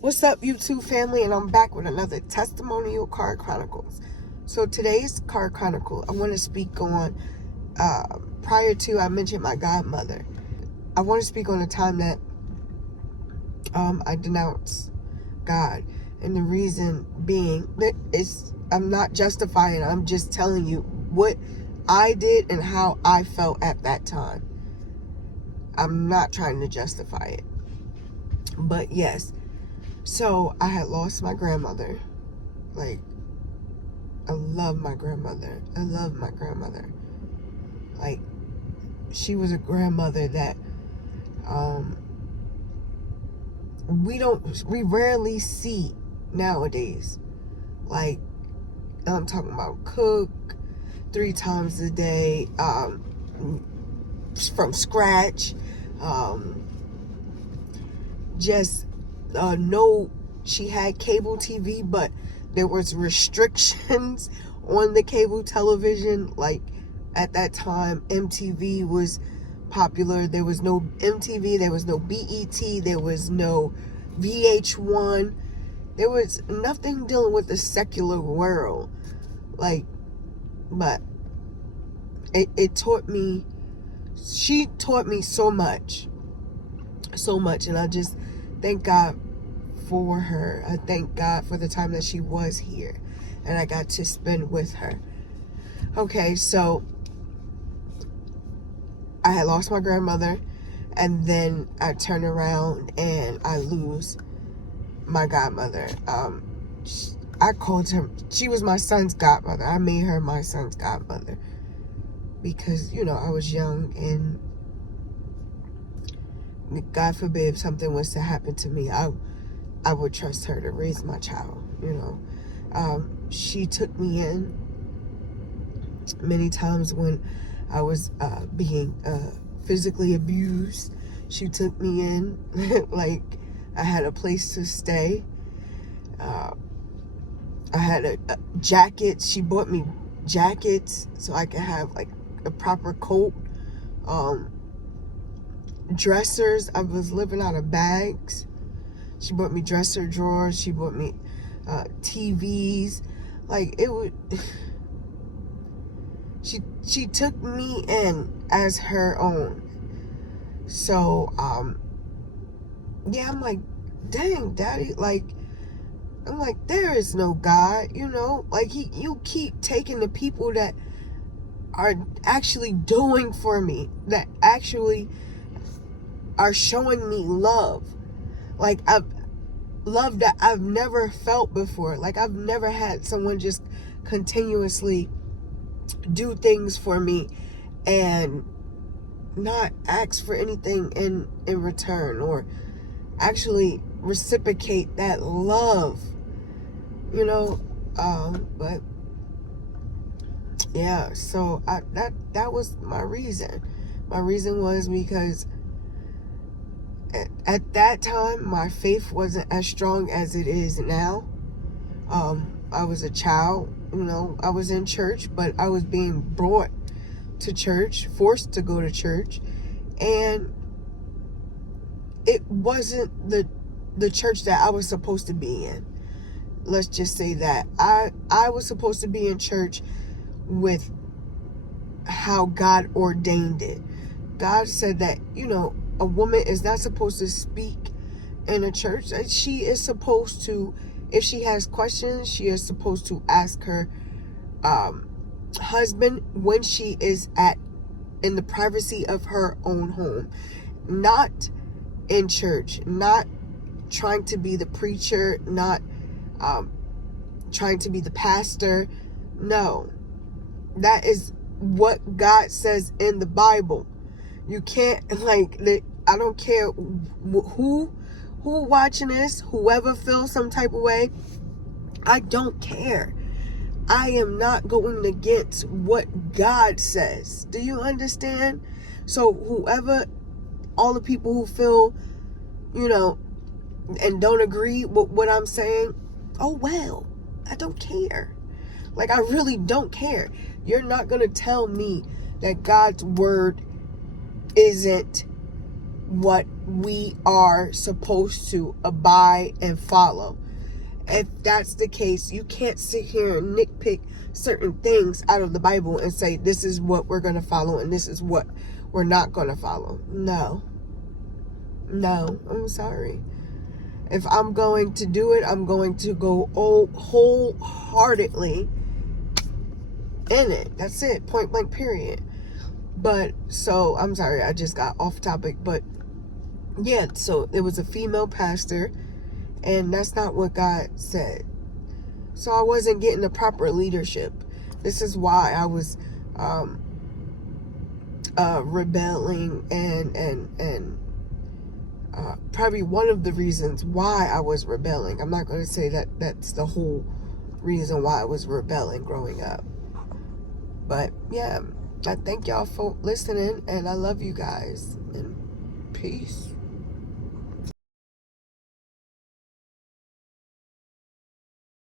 What's up, YouTube family? And I'm back with another testimonial car chronicles. So today's car chronicle, I want to speak on, prior to I mentioned my godmother. I want to speak on the time that I denounced God. And the reason being, that I'm not justifying, I'm just telling you what I did and how I felt at that time. I'm not trying to justify it. But yes, so I had lost my grandmother. Like, I love my grandmother. I love my grandmother. Like, she was a grandmother that we rarely see nowadays. Like, I'm talking about cook 3 times a day, from scratch, just no, she had cable TV, but there was restrictions on the cable television. Like, at that time, MTV was popular. There was no MTV, there was no BET, there was no VH1. There was nothing dealing with the secular world. Like, but it taught me, she taught me so much, and I just thank God for her. I thank God for the time that she was here and I got to spend with her. Okay, so I had lost my grandmother, and then I turn around and I lose my godmother. I called her, she was my son's godmother. I made her my son's godmother because, I was young, and God forbid if something was to happen to me, I would trust her to raise my child. She took me in many times when I was being physically abused. She took me in like I had a place to stay. I had a jacket. She bought me jackets so I could have like a proper coat. Dressers. I was living out of bags. She bought me dresser drawers. She bought me TVs. Like, it would. She took me in as her own. So yeah, I'm like, dang, Daddy. Like, I'm like, there is no God. Like, you keep taking the people that are actually doing for me, that actually are showing me love. Like, love that I've never felt before. Like, I've never had someone just continuously do things for me and not ask for anything in return, or actually reciprocate that love. But yeah, so that was my reason. My reason was because at that time, my faith wasn't as strong as it is now. I was a child, I was in church, but I was being brought to church, forced to go to church, and it wasn't the church that I was supposed to be in. Let's just say that. I was supposed to be in church with how God ordained it. God said that, a woman is not supposed to speak in a church. She is supposed to, if she has questions, she is supposed to ask her husband when she is in the privacy of her own home, not in church, not trying to be the preacher, not trying to be the pastor. No, that is what God says in the Bible. You can't, like, I don't care who watching this, whoever feels some type of way, I don't care. I am not going against what God says. Do you understand? So whoever, all the people who feel, and don't agree with what I'm saying, oh well, I don't care. Like, I really don't care. You're not going to tell me that God's word isn't what we are supposed to abide and follow. If that's the case, you can't sit here and nitpick certain things out of the Bible and say this is what we're going to follow and this is what we're not going to follow. No, I'm sorry. If I'm going to do it, I'm going to go wholeheartedly in it. That's it. Point blank, period. But so I'm sorry, I just got off topic. But yeah, so there was a female pastor, and that's not what God said. So I wasn't getting the proper leadership. This is why I was rebelling, and probably one of the reasons why I was rebelling. I'm not going to say that that's the whole reason why I was rebelling growing up. But yeah, I thank y'all for listening, and I love you guys, and peace.